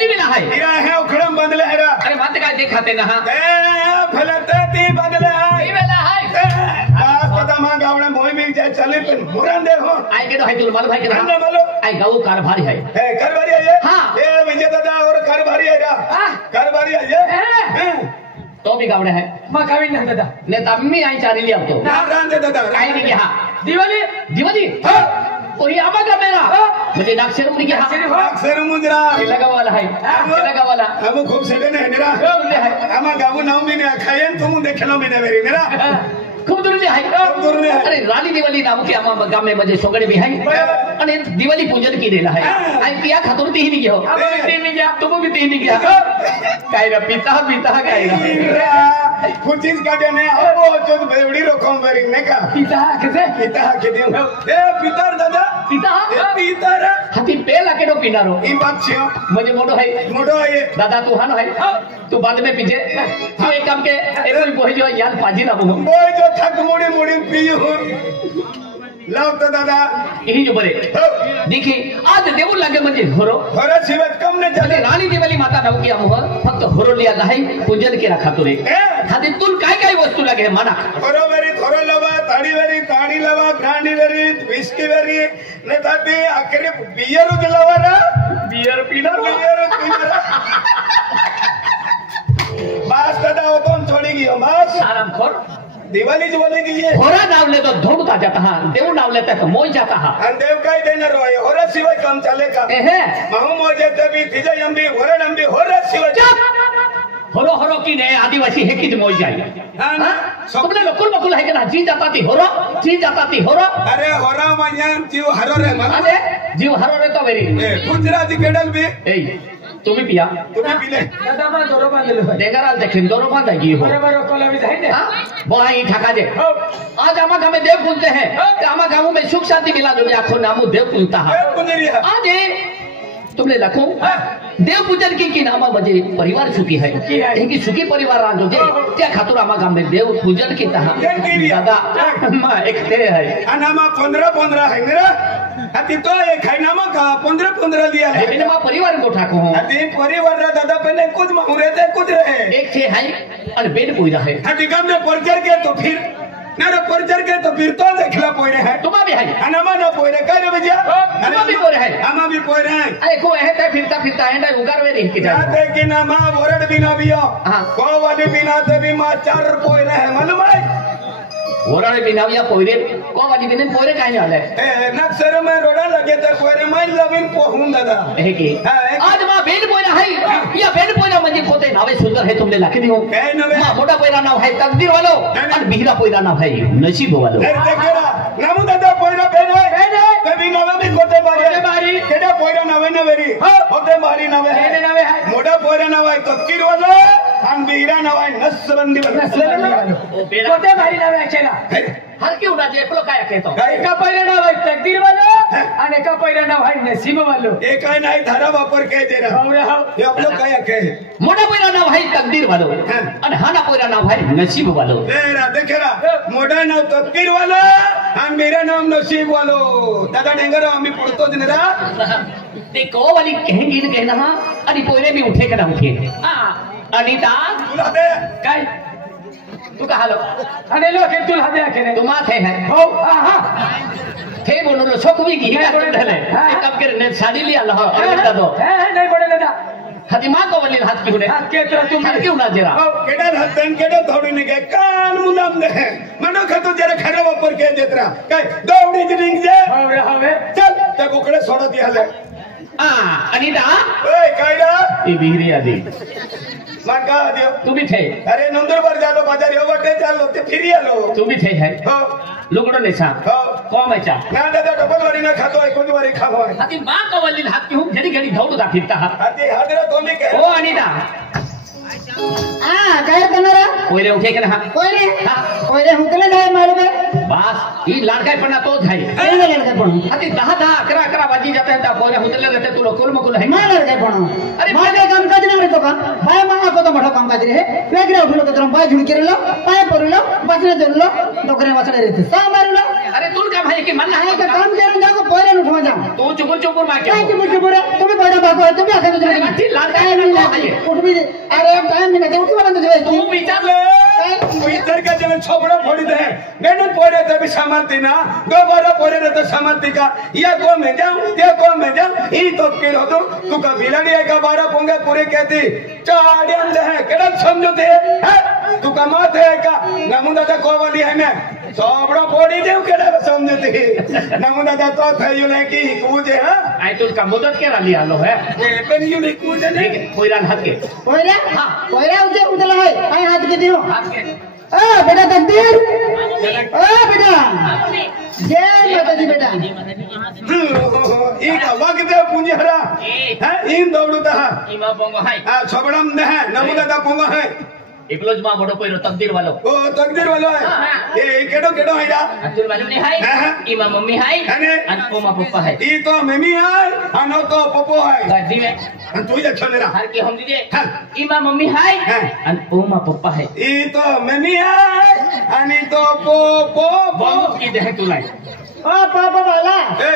दिवाली में ना है या है उखड़म बदले है रा अरे माते का देखाते ना ए फलते ती बदले है ई वेला है बास पता मां गावड़े मोई भी जाए चले पे मुरन दे हो आई के तो है तुल मालूम है के ना बोलो आई गाँव कारभारी है कारभारी है ये हाँ। ए विजय दादा और कारभारी है रा कारभारी है ये तो भी गावड़े है मां कावी ना दादा ने तम्मी आई चारी लिया तो राम दे दादा आई नहीं क्या दिवाली दिवाली और ये आमा का मेरा मुझे नाक से रुक गया अक्षर मुद्रा लगा वाला है लगा वाला हम खूब सेडे ने निरा हम गाव नाम भी ने खाए तुम देखलो भी ने मेरी निरा खूब दूर है खूब दूर है अरे रानी दिवाली नाम के आमा गांव में मजे सोगड़े भी है अने दिवाली पूजन की देला है आई पिया खातुर ती नहीं गयो अब भी नहीं गया तुम भी ती नहीं गया कायरा पिता पिता कायरा कुछ चीज काटे ने अब चोद बेवड़ी रकम बेरी ने का पिता कैसे पिता के दिन ए पितर दादा पिता पितर हाथी पे लाके नो पिनारो ई बात छे मुझे मोटो है ये दादा तू हानो है तू बाद में पीछे तू एक काम के एक कोई बोही जो यार पाजी ना बोलो वो जो थक मुड़ी मुड़ी पियो लाव तो दादा यही जो बरे देखी आज देव लागे म्हणजे होरो होरा शिवत कम ने म्हणजे चले राणी देवली माता नाव की अमोह फक्त होरो लिया आहे पूजन के रखा तुरे हाती तुल काय वस्तू लागे माना होरो वेरी थोरो लवा ताड़ी लवा ब्रांडी वेरी विस्की वेरी ने ताती आखिर बियर उजलावा ना बियर पीना बास दादा वो तो छोड़ी गई बास आराम खोर दिवाली जुवाली की ये होरा नाव ले तो धोड़ता जाता हा देव नाव लेता तो मोई जाता हा देव काय देना रोए होरा शिवाय काम चलेगा एहे महू मोजे तभी तिजे यंबी होरा नंबी होरा शिवाय होरो होरो की ने आदिवासी है कि मोई जाए हां तुमने लोकल बकुल है कि ना जी जाता थी होरो अरे होरा मयन जीव हरो रे मन अरे जीव हरो रे तो वेरी गुजराती केडल भी ए तुम्ही पिया तुम्ही पिले दादा मां दोरो बांधलो है देगाराल देखिन दोरो बांधा की हो बरोबर कोला भी है ना वो आई ठाका दे आज आमा गांव में देव पूजते हैं आमा गांव में सुख शांति मिला जो आखो नामो देव पूजता है आज तुमने लखो देव पूजन की नामा बजे परिवार सुखी है कि सुखी परिवार राजो जे त्या खातुर आमा गांव में देव पूजन की तहा दादा मां एक ते है अनामा 15 है मेरा अति तो एक है नामा का 15 दिया है मैंने मां परिवार को ठाको हूं अति परिवार रा दादा पहले कुछ माहुरे थे कुछ रहे एक थे है और बेड कोई रहा है अति गांव में परचर के तो फिर ना परचर के तो फिर तो देखला पोरे है तुमा भी है अनामा ना पोरे काय रे भैया तुमा भी पोरे है अमा भी पोरे है अरे को है ते फिरता है ना उगार वे रही के जा कि ना मां वरड बिना बियो को वाली बिना ते भी मां 4 पोरे है मालूम है वरड बिना या पोरे को वाली बिना पोरे काहे आले ए नक्सर में रोड़ा लगे तो पोरे में लविन पोहूं दादा है कि आज मां बेड पोरा है या बेड पोरा म्हणजे कोते नावे सुंदर है तुमने लाके दियो मां मोटा पोरा नाव है तकदीर वालो और बिहरा पोरा नाव है नसीब वालो अरे देखरा नामू दादा पोरा बेड है कभी नावे भी कोते बारी केडा पोरा नावे नवेरी होते बारी नावे है मोटा पोरा नावे तकदीर वालो हम बिहरा नावे नसबंदी वालो कोते बारी नावे अकेला हर क्यों ना जे पलो काय कहतो एका पहिला नाव आहे तकदीर वाला आणि एका पहिला नाव आहे नसीब वालो एक है नाही धारा वापर कह दे रहा हो रे हो ये आप लोग क्या कहे मोटा पोरा नाव है तकदीर वालो और हाना पोरा नाव है नसीब वालो तेरा देखरा मोटा नाव तकदीर वाला आणि मेरा नाम नसीब वालो दादा डेंगर आम्ही पडतो दिन रा ते को वाली कहेंगी न कहना आणि पोरे भी उठे का ना उठे अनीता तुला दे काय तू कहा लो आणि लोक तुला द्या केले तू माथे है हो हा थे बोलो लो सोकवी की हिला ढले एक काम कर ने साड़ी लिया लो अरे दो नाही पडे दादा हती मां को वली हाथ की हुने हात के तो तुम हर क्यों ना जरा केडा हतन केडा थोड़ी ने के कान मुलाम दे मनो खतो जरा खरा वापर के देतरा काय दौड़ी जिंग जे हो रे हवे चल ते कोकडे सोडो दियाले अनीता ओए कायडा ए बिहरी आदी मान का दियो तू भी थे अरे नंदुरबार जालो बाजार यो बटे चालो ते फिरी आलो तू भी थे है हो लुगड़ो ले सा हो कौन है चा ना दादा डबल वाली ना खातो है कुछ वाली खाओ है हती मां को वली हाथ की हूं घड़ी घड़ी दौड़ता फिरता है आते हादरा तो भी कह ओ अनीता काय करणार कोयरे उठे के ना कोयरे हुतले जाय मालूम है बस ये लड़का पढ़ना तो है काय लड़का पण हती 10 बजी जाते हैं तो कोयरे हुतले रहते तू लोकल मकुल है मा लड़का पण अरे माझे काम काज नाही तो का बाय मामा को तो मोठा काम काज रे हे वेगळे उठलो तो बाय झुडकी रेलो पाय पडलो पाचने धरलो डोकरे वाचले रहते सा मारलो अरे तुल का भाई की मन आहे का काम करून जाऊ पोरे उठवा जाऊ तू चुप चुप मार काय की मुझे बोला तुम्ही बडा बाबू आहे तुम्ही आखा तुझे अरे लाल टाइम नहीं लगे उठ भी अरे टाइम नहीं लगे उठ वाला तुझे तू विचार इधर का जब छोबड़ा फोड़ी दे मैंने पोरे तभी समाती ना दो बार पोरे रहते समाती का ये को मैं जाऊं ते को मैं जाऊं ई तो के हो तू का बिलड़ी है का बारा पोंगे पूरे कहती चाड़ियन दे केड़ा समझते है तू का मात है का नमु दादा को वाली है मैं छोबड़ा फोड़ी दे केड़ा समझती नमु दादा तो थयो ले की कूजे हां आई तुल का मदद के रली आलो है ये पेन यू ले कूजे ने कोई रान हाथ के पोरे हां पोरे उधर उधर है आई हाथ के दियो हाथ के ए बेटा तकदीर ए बेटा जय माता दी बेटा ई का वक्त पूंजी हरा है इन दौड़ता है इमा पोंगो हाय आ छोबड़म ने है नमु दादा पोंगो है एकलोज मा बड़ो कोई तकदीर वालो ओ तकदीर वालो है ये केडो केडो है या अतुल वालो ने हाय इमा मम्मी हाय अन ओमा पप्पा है ई तो मम्मी है अन तो पप्पो है गाड़ी में अन तू जा छनेरा हर के हम दीजिए इमा मम्मी हाय अन ओमा पप्पा है ई तो मम्मी है अन तो पप्पो बहुत की दे तू लाई ओ पापा वाला ए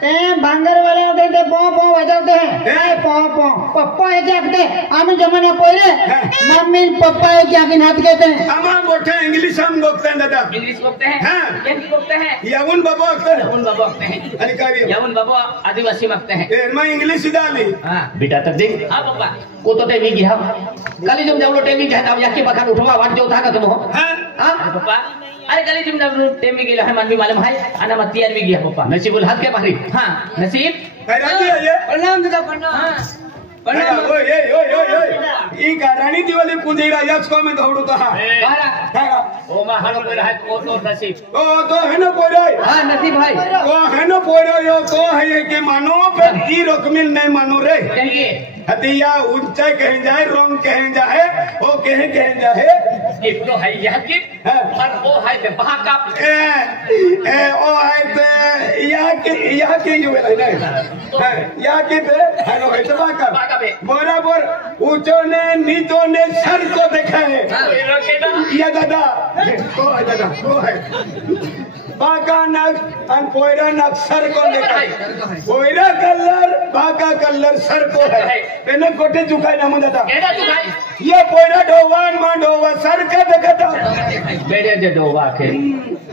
ते भांगर वाले होते ते पो पो बजाते हैं ए पो पो पप्पा है क्या कहते आम जमाना पहिले मम्मी पप्पा है क्या के हाथ कहते हैं हम मोठे इंग्लिश हम बोलते हैं दादा इंग्लिश बोलते हैं हिंदी बोलते हैं यावन बाबा बोलते हैं यावन बाबा बोलते हैं अरे काय यावन बाबा आदिवासी मागते हैं ए मैं इंग्लिश डाली हां बेटा तक देख हां पापा को तो टेवी गया कल जब जावलो टेवी जाता अब याके बखान उठवा वाट जो था का तुम हो हां पापा अरे कल जब जावलो टेवी गेला है मन भी मालूम है अना मत तैयार भी गया पापा नसीबुल हाथ के पारी हां नसीब राजी है ये प्रणाम दादा प्रणाम प्रणाम ओए ओए ओए ई का रानी दिवाली पूजेरा यस को में दौड़ता है कारा ओ मा हनो कोई है ओ तो नसीब ओ तो है ना पोरे हां नसीब भाई ओ है ना पोरे यो तो है कि मानो पे ई रकमिल नहीं मानो रे कहिए हतिया ऊंचा कहीं जाए रोंग कहीं जाए ओ कहीं जाए गिफ्ट तो है यह गिफ्ट और वो है ते बहाका ए ओ है ते या के जो है ना या के पे है नो है तो बहाका बराबर ऊंचो ने नीचो ने सर को देखा है या दादा तो है बाका नक अन पोयरा नक सर को देखा है पोयरा कलर बाका कलर सर को है तेने कोटे चुकाई ना मुझे केड़ा चुकाई ये पोयरा डोवान मा डोवा सर का देखा था बेड़े जे डोवा के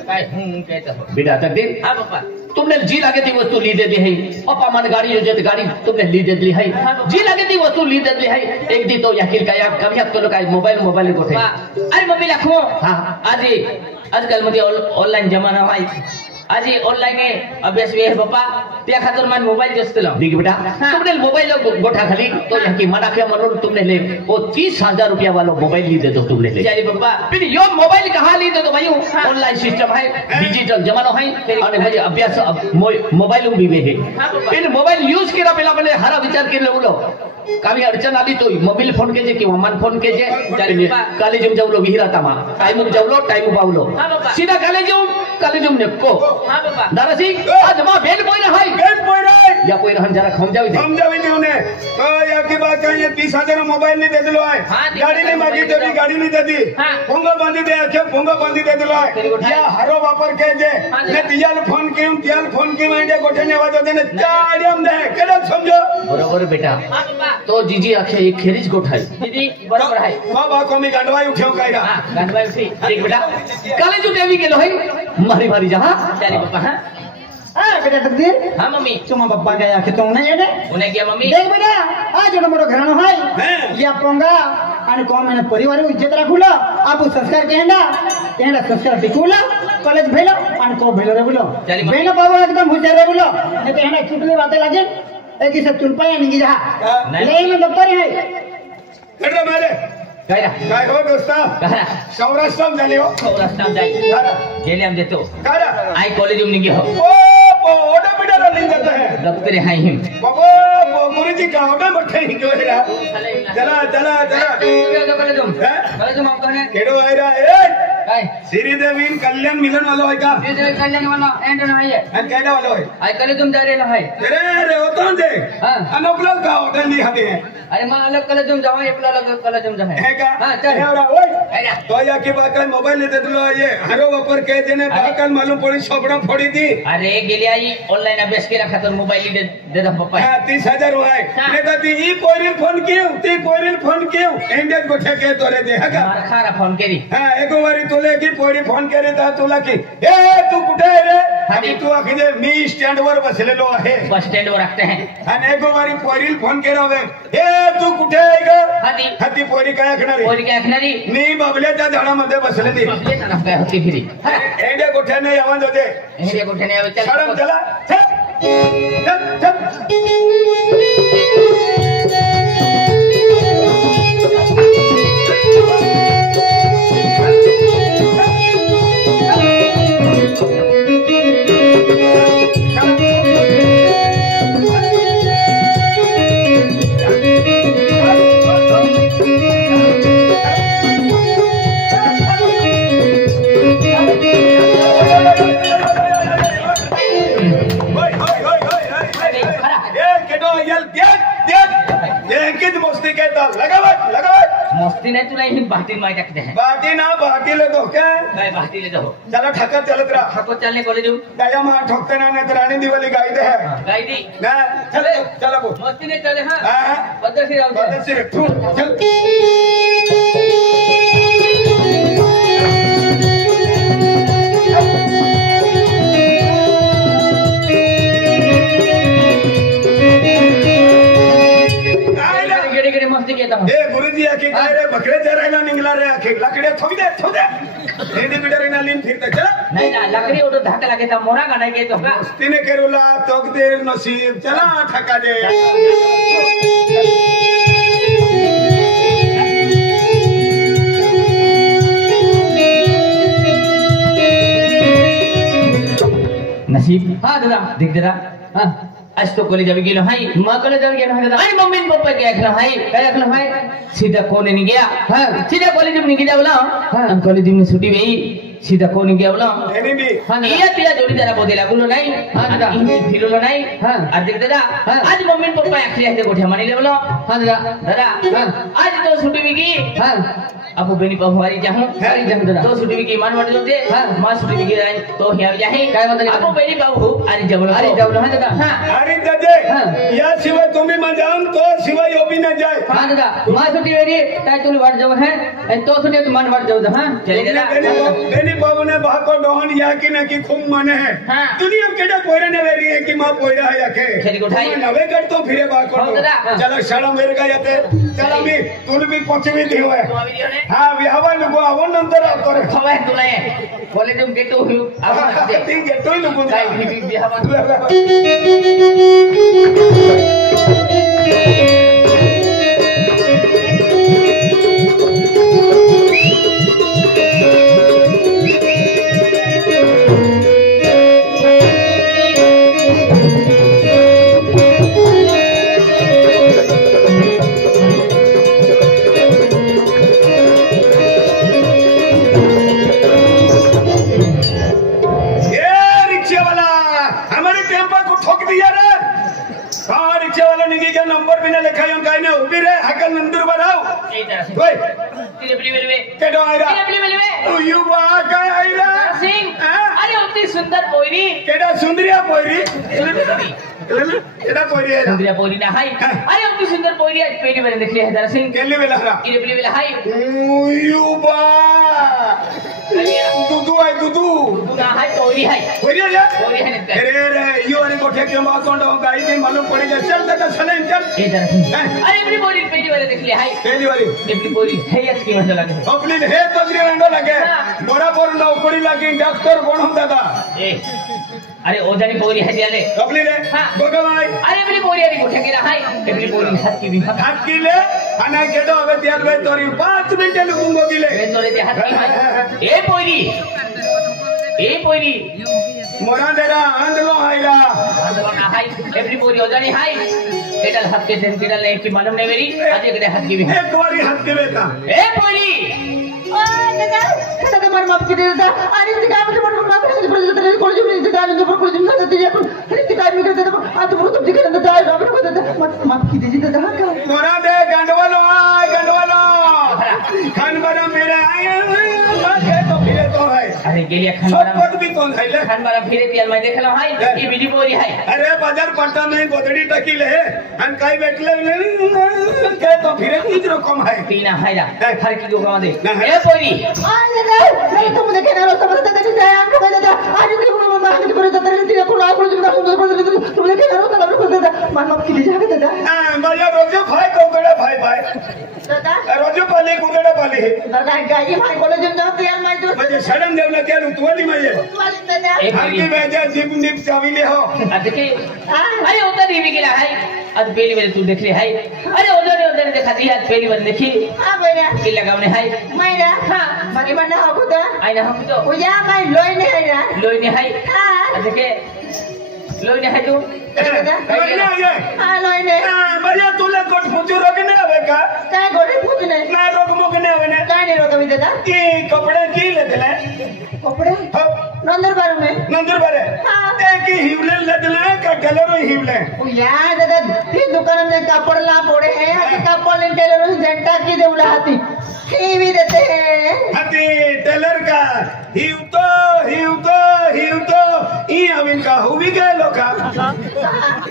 काय हूं कहता बेटा तक दिन हां पापा तुमने जी लागे थी वस्तु ली दे दी है अपा मन गाड़ी जो गाड़ी तुमने ली दे दी है जी लागे थी वस्तु ली दे दी है एक दिन तो यकील का यार कभी तो लोग मोबाइल को थे अरे मम्मी लाखो हां आज आजकल मध्ये ऑनलाइन जमाना भाई आज ऑनलाइन अभ्यास वे है पापा त्या खातर मन मोबाइल जस्तलो देख बेटा तुमने मोबाइल गोठा खाली तो यकी मना के मनोन तुमने ले वो 30,000 रुपया वाला मोबाइल ली दे दो तुमने ले जाई पापा फिर यो मोबाइल कहां ली दे दो भाई ऑनलाइन सिस्टम है डिजिटल जमाना है और भाई अभ्यास मोबाइल भी वे है फिर मोबाइल यूज केला पहला पहले हरा विचार के लो कावी अडचण आली तो मोबाईल फोन के जे किंवा मन फोन के जे कॉलेज जाऊलो विहिराता मा टाइम जाऊलो टाइम पावलो सीधा कॉलेज नेको हां बाबा दारासी आज मा बेल बोय हाय बेल बोय रे या कोई रहन जरा समझावी दे उन्हें तो या की बात कहिए 30,000 मोबाइल नहीं दे दिलो है गाड़ी नहीं मांगी तो भी गाड़ी नहीं दे दी पोंगा बांधी दे के पोंगा बांधी दे दिलो है या हरो वापर के जे ने दियाल फोन की मांगे गोठे ने आवाज दे ने चाड़ियम दे केडा समझो बरोबर बेटा हां बाबा तो जीजी आखे एक खेरीज गोठाई दीदी बरोबर है बाबा को मी गांडवाई उठ्यो कायरा गांडवाई उठी देख बेटा कॉलेज टेवी गेलो है मारी मारी जहां चली पापा हां बेटा तकदीर हां मम्मी तुम पप्पा गया कि तुम नहीं येडे उन्हें क्या मम्मी देख बेटा आज जो मोटो घरानो है या पोंगा आणि को मैंने परिवार इज्जत राखुला आप संस्कार केंडा संस्कार टिकुला कॉलेज भेलो आणि को भेलो रे बोलो भेलो बाबा एकदम हुशार रे बोलो नहीं तो हेना चुटली बातें लागे एक से तुलपाया नहीं जा ले में डॉक्टर है कटरा मेरे काय हो दोस्ता सौराष्ट्र झाले हो सौराष्ट्र जाई गेले हम देतो कारा आई कॉलेज में निगे हो ओ ओडा पिटा रनिंग करता है डॉक्टर है हिम बाबा गुरुजी का ओडा बैठे ही क्यों है चला कॉलेज में हम कहने केडो आयरा ए काय श्रीदेवी कल्याण मिलन वाला है का श्रीदेवी कल्याण वाला एंड नाही आहे आणि केडा वाला है आई कले तुम जा रेला आहे अरे होतो दे हां अनोखला का होटल दी हदे अरे मां अलग कले तुम जाओ एकला अलग कले तुम जा है का हां चल एवढा ओय तो या की बात काय मोबाईल ले देतलो ये हरो वापर के देने बाकल मालूम पड़ी सोपड़ा फोड़ी दी अरे गेली आई ऑनलाइन अभ्यास केला खातर मोबाईल दे दा पप्पा 30,000 है ने तो ती पोरील फोन क्यों ती पोरील फोन क्यों इंडियन गोठे के तोले दे है का खारा फोन केली हां एको बारी तोले की पोरी फोन करे ता तुला की ए तू कुठे आहे रे आणि तू अखिले मी स्टँड वर बसलेलो आहे बस स्टँड वर रखते हैं आणि एको बारी पोरील फोन केरावे ए तू कुठे आहे ग हाती हाती पोरी काय ऐकणारी पोरी काय ऐकणारी मी बाबल्याच्या झाडामध्ये बसलेली बसले ना काय होती फिरी एंडे गोठ्याने यावं होते हे गोठे नाही चल चल चला चल चल मस्ती नाही तुला ही बाटी माय टाकते हैं बाटी ना बाटी ले दो क्या काय बाटी ले जाओ चला ठका चलत रहा ठाकुर चलने कॉलेज दया मा ठोकते ना नहीं तो रानी दिवाली गाई दे है गाई दी ना चले चला वो मस्ती नहीं चले हां हां बदल से आओ बदल से तू चल मस्ती केता हूं ए गुरुजी आके काय रे बकरे चरायला निघला रे आके लाकडे थोडे हेडी बिडरीना लिन फिरता चला नाही ना लाकडी ओढो धाक लागेता मोरा गाडा घेतो का तिने केरुला तकदीर नसीब चला ठका दे नसीब हां दादा देख जरा हां आज तो कॉलेज अभी गेलो हाय मां कॉलेज अभी गेलो हाय दादा आणि मम्मी पप्पा काय ऐकलं हाय काय ऐकलं हाय सीधा कोने नहीं गया हां सीधा कॉलेज में नहीं गया बोला हां कॉलेज में छुट्टी गई सीधा कोने गया बोला एनी भी हां ये तिला जोडी जरा बोदेला गुलो नाही हां दादा फिरलो नाही हां आज देख दादा आज मम्मी पप्पा ऐकले आहे गोठ्या मानिले बोला हां दादा हां आज तो छुट्टी भी की हां आपको बेनी पवारी जाऊं सारी जम दादा तो छुट्टी भी की मान वाट जोते हां मां छुट्टी भी की राई तो हिया जाहे काय म्हणता आपको बेनी पाहू अरे जवळ हां दादा हां अरे दादा या शिवाय तुम्ही मजान तो शिवाय यो भी न जाए हां दादा मां छुट्टी वेरी काय तुली वाट जाऊ है तो छुट्टी तू मान वाट जाऊ हां चले दादा बेनी बाबू ने बाको डोहन या की न की खूब माने है दुनिया केडा पोरे ने वेरी है कि मां पोयरा है याके खेली गोठाई नवे कर तो फिरे बाको चलो शरम वेर का जाते चला मी तुल भी पचवी दी होय हां विहावा नको आवो नंतर आवतो रे खवाय तुला कॉलेज में गेटो आवो ती गेटोय नको काय विहावा नंबर बिना लिखा है उनका ने उभी रे हकल नंदुर बनाओ ओए तिले केडो आइरा तू यू वा काय आइरा सिंह अरे उतनी सुंदर पोरी केडा सुंदरिया पोरी केडा पोरी है सुंदरिया पोरी ना हाय अरे उतनी सुंदर पोरी आज पेरी में देख लिया है जरा सिंह केले वेला हरा तिले वेला हाय यू बा दुदू आई दुदू ना हाय पोरी है अरे रे यो अरे गोठे के मां तोंड गाई दे मालूम पड़ गया चल दादा चले चल ए जरा अरे अपनी पोरी पेरी वाले देख लिया हाय पहली वाली अपनी पोरी है एक्स की मतलब लगे अपनी है तो ग्री रंडो लगे मोरा बोर नौकरी लगी डॉक्टर कोण हो दादा ए अरे ओजानी पोरी है दियाले अपनी ले गोगवाई अरे अपनी पोरी अरे गोठे के हाय अपनी पोरी हाथ की भी हाथ की ले आना केडो हवे दियाल वे तोरी 5 मिनट लगूंगो गिले वे तोरे दे हाथ की हाय ए पोरी मोरा देरा आंदलो हाइला आंदलो ना हाय अपनी पोरी ओजानी हाय केडल हाथ के दिन केडल नहीं कि मालूम नहीं मेरी आज एक हाथ की भी एक बारी हाथ के बेटा ए पोरी दादा मार माफ की दादा अरे ते काय म्हणतो माफ करायचं परत कॉलेज मध्ये जायला तो कॉलेज मध्ये जाते जे आपण अरे ते काय मी करते आता तो तुमची केलं दादा बाबा दादा माफ की दीजिए दादा का मोरा दे गंडवालो खानबारा मेरा आया तो फिरे तो है अरे गेलिया खानबारा सब भी कौन है ले खानबारा फिरे तियाल मैं देखला हाय ये बिजी बोरी है अरे बाजार पट्टा में गोदड़ी टकीले है अन काय बैठले के तो फिरे तीज रकम है तीना हायरा हर की गोगा दे ए पोरी दादा तुम देखे ना रोज बता दादा जाए हम को दादा आज के को मामा के पर दादा तेरे को ना कॉलेज में तुम देखे ना रोज दादा माफ की दीजिए दादा हां भैया रोज भाई कोगड़ा भाई दादा रोज पाले कोगड़ा पाले दादा गाई भाई कॉलेज में जाते यार मैं तो म्हणजे शरण देवला त्या ऋतुवाली माये दादा हरकी वजह जीव निप चाविले हो देखिए अरे उधर ही भी गेला है आज पहली बार तू देख ले है अरे उधर देखा दी आज पहली बार देखी हां भैया की लगावने है मैरा हां मारी बना हो तो आईना हम तो उया मैं लोई नहीं है ना लोई ने है हां देखे लोई ने है तू लोईने आहे हां लोई ने हां भैया तुला कोट फुचू रोगने हवे का काय गोडी पूछने ना रोग मुगने हवे ने काय नहीं रोका दादा की कपड़े की लेदले कपड़े नंदुरबार में नंदुरबार हां ते की हिवले लेदले का टेलर हिवले उया दादा ती दुकान में कपड़ ला पड़े हैं कपड़ ले टेलर जनता की देवला हाथी ही भी देते हैं हाथी टेलर का हिवतो ई अविन का हुवी गए लोका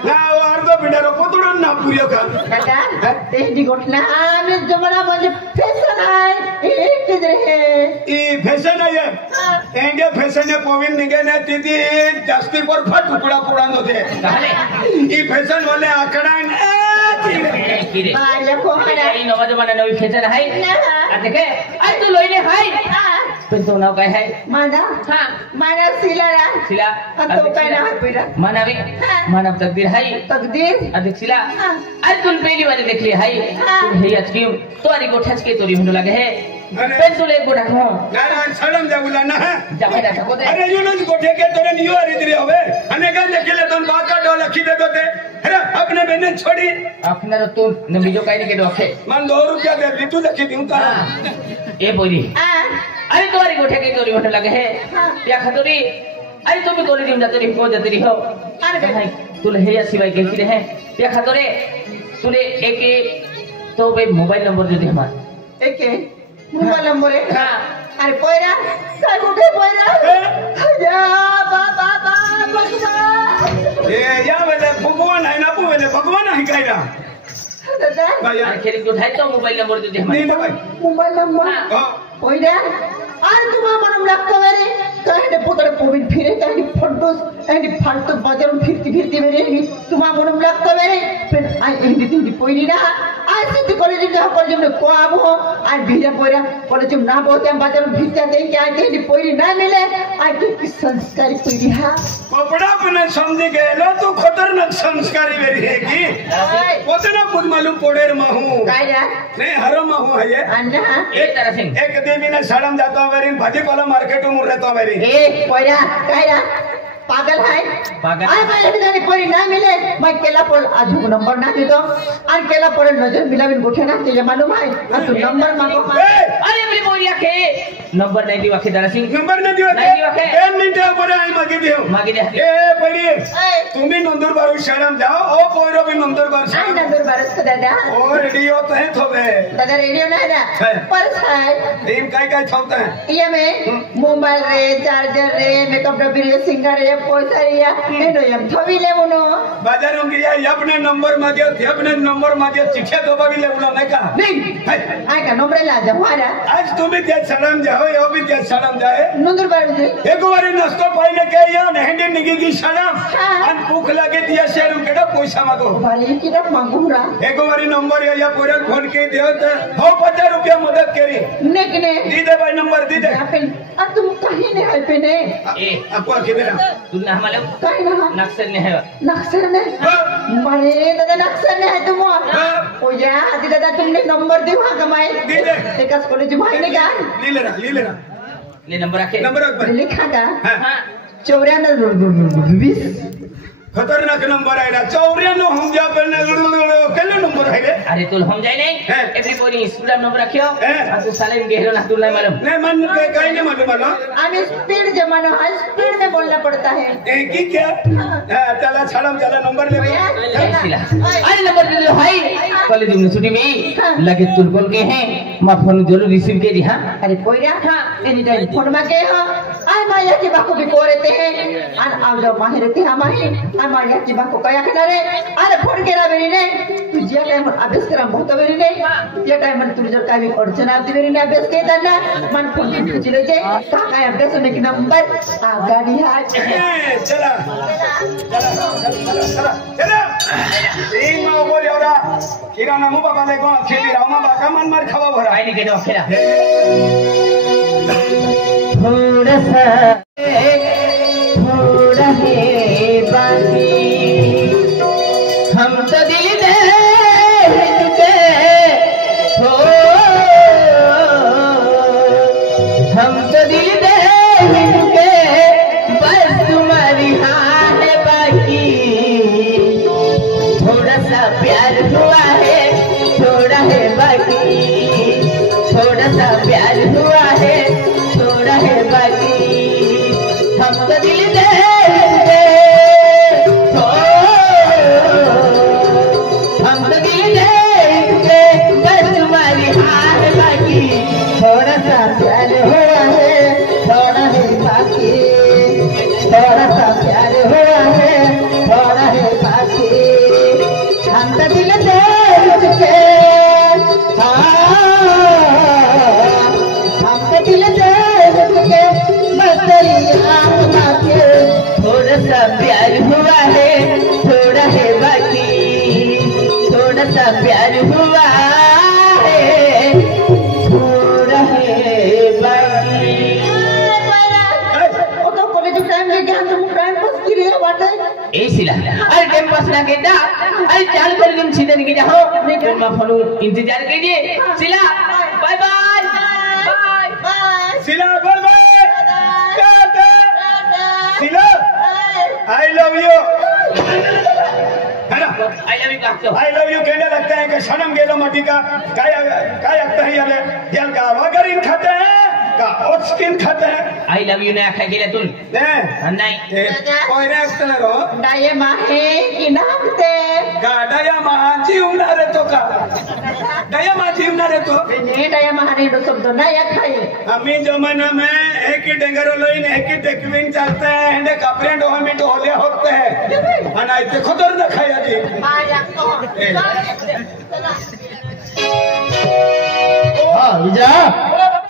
ना अर्धो बिडारो पोतडून ना पुरियो का दादा ते दी घटना आम्ही जमाना म्हणजे फॅशन आहे एक रे ई फॅशन आहे एंगे फॅशन आहे पोविन निगे ने तिदी जास्ती पर फट टुकड़ा पुरान होते ई फॅशन वाले आकडा किरे आले कोहरा ई नवा जमाना नवी फॅशन आहे देखे आज तू लोईने है पण तो नाव काय है माना हां माना सिला तो काय ना पेरा मानवी मानव तकदीर है तकदीर अधिक सिला आज तुम पहली बार देख ले है तुम हे आज क्यों तोरी को ठच के तोरी हुंड लगे है पेन तुले गोडा हो नारायण सडम जाबुला ना जामे राखा को दे अरे युनस गोठे के तोरे नियो हरिद्री होवे अने का देखले तोन बाका डोल खी दे दोते अरे अपने बहन छोड़ी अपना तो तू न बीजो काई ने के डोखे मन 2 रुपया दे ऋतु देखी दूं का ए बोली अरे तोरी गोठे के तोरी हुंड लगे है या खतोरी अरे तुम भी तोरी दिन जातरी हो जातरी हो अरे भाई तुले हे या सिवाय के की है या खतोरे तुले एक तो भाई मोबाइल नंबर दे दे हमारा एक मोबाइल नंबर है हां अरे पोयरा काय कुठे पोयरा या बाबा ए या वेले भगवान है ना वेले भगवान है काय ना दादा भैया खेली उठाई तो मोबाइल नंबर दे दे नहीं हमारा ना भाई मोबाइल नंबर हां पोयरा अरे तुम्हा मनम लागतो मेरे काय पोतडे पोविन फिरे काय फोटोस एंड फालतू बाजारून फिरती मेरे तुम्हा मनम लागतो मेरे फिर आई एंडी ती पोयरी ना आज से कॉलेज में को आबो आज भीजा पोरा कॉलेज में ना बहुत बाजारून फिरते दे के आज ती पोयरी ना मिले आज की संस्कारी पोयरी हा कपड़ा पहने समझ गेलो तू खतरनाक संस्कारी वेरी है की कोतना खुद मालूम पोडेर माहू काय रे नहीं हरो माहू है ये अन्ना एक तरह से एक देवी ने सड़म जाता वेरी भाजीपाला मार्केट में रहता वेरी ए पोयरा काय रे पागल है पागल आय भाई अभी कोई ना मिले मैं केला पर आज नंबर ना दे दो और केला पर नजर मिलाविन गोठे ना ते मालूम है और तू नंबर मांगो अरे मेरी बोरिया के नंबर नहीं दिवा के दरसिंग नंबर नहीं दिवा के 1 मिनिट ऊपर आई मागे दे ए परी तुम्ही नंदुरबार शरण जाओ ओ पोरो भी नंदुरबार से नंदुरबार से दादा ओ रेडियो तो है थोबे दादा रेडियो ना ना पर है टीम काय छावता है ये में मोबाइल रे चार्जर रे मेकअप डब्बी रे सिंगर रे पैसा रे एनो यम थोबी लेवनो बाजार में गया अपने नंबर मांगे थे अपने नंबर मांगे चिट्ठी तो भी लेवनो नहीं का नहीं आय का नंबर ला जा हमारा आज तुम भी त्या सलाम जाओ यो भी त्या सलाम जाए नंदुरबार में एक बार नाश्ता पाइने के या नहंडी निगी की सलाम अन भूख लगे दिया शेर केडा पैसा मांगो वाली की ना मांगू रा एक बार नंबर या पूरा फोन के दियो तो 50 रुपया मदद करी नेकने दी दे भाई नंबर दी दे अब तुम कहीं नहीं है पेने ए आपको किधर तुम ना हमारे कहीं ना नक्सल ने है नक्सल ने मारे दादा नक्सल ने है तुम ओ या दादा तुमने नंबर दे वहां कमाई दी दे एक कॉलेज भाई ने का ले लेना ले नंबर रखे नंबर रख लिखा का हां 94 20 खतरनाक नंबर आहे ना 94 हम जा पे केलो नंबर है रे अरे तू हम जाए नहीं एवरी बोली स्कूल नंबर रखियो तू साले गेलो ना तू नहीं मालूम नहीं मन कहीं नहीं मालूम मानो आम्ही स्पीड जमाना है स्पीड में बोलना पड़ता है एक ही क्या चला छड़म चला नंबर ले अरे नंबर दे दो भाई कल तुमने छुट्टी में लगे तुल बोल के हैं मैं फोन जरूर रिसीव के दी हां अरे पोइरा हां एनी टाइम फोन में के हां आय माया के बाको भी कोरेते हैं अन आव जाओ माहे रहते हम आए आय माया के बाको कया के रे अरे फोन केरा बेरी ने तू जे टाइम अभ्यास करा बहुत बेरी ने जे टाइम मन तू जर काही अडचण आती बेरी ने अभ्यास के दाना मन फोन की पूछले जे का काय अभ्यास में की नंबर आ गाड़ी है चला चला चला तीन नो बोल एवढा किराणा मु बाबा ने को खेती रामा बाका मन मार खावा भरा आई नहीं के दो खेला थोड़ा सा थोड़ा है बाकी हम तो दिल दे चुके हो हम तो दिल दे चुके बस तुम्हारी हाँ है बाकी थोड़ा सा प्यार हुआ है थोड़ा है बाकी थोड़ा सा प्यार हुआ है थोड़ा है बाकी हम तो दिल दे हो हम तो दिल दे बस तुम्हारी हार बाकी थोड़ा सा प्यार हुआ है थोड़ा है बाकी थोड़ा सा प्यार हुआ है थोड़ा है बाकी हम तो दिल दे चुके दिल दे चुके बस थोड़ा सा प्यार हुआ है थोड़ा है बाकी थोड़ा सा प्यार हुआ है थोड़ा है बाकी ओ तो कॉलेज टाइम में ज्ञान तुम टाइम पास की रे बाटे ए सिला अरे टाइम पास ना केटा अरे चाल कर तुम सीधे निकल जाओ नहीं मैं फोन इंतजार कीजिए सिला बाय बाय सिला बाय बाय टाटा सिला आई लव यू है ना आई लव यू कहने लगता है कि सनम गेलो मटी का काय काय लगता है यार यार का वगैरह खाते हैं का ओस्किन खाते हैं आई लव यू ने आखा गेले तुल नहीं कोई रेस्ट ना रो डाये माहे की नामते गाडया महाजी उनारे तो का दया माझी उनारे तो ने डाया महाने तो शब्द डाया खाई अमी जमाना में एक ही डेंगरो लोइन एक ही टेक्विन चलते हैं हंडे कपड़े डोह में डोले होते हैं अनाई ते खतर न खाया जी आया तो हां जा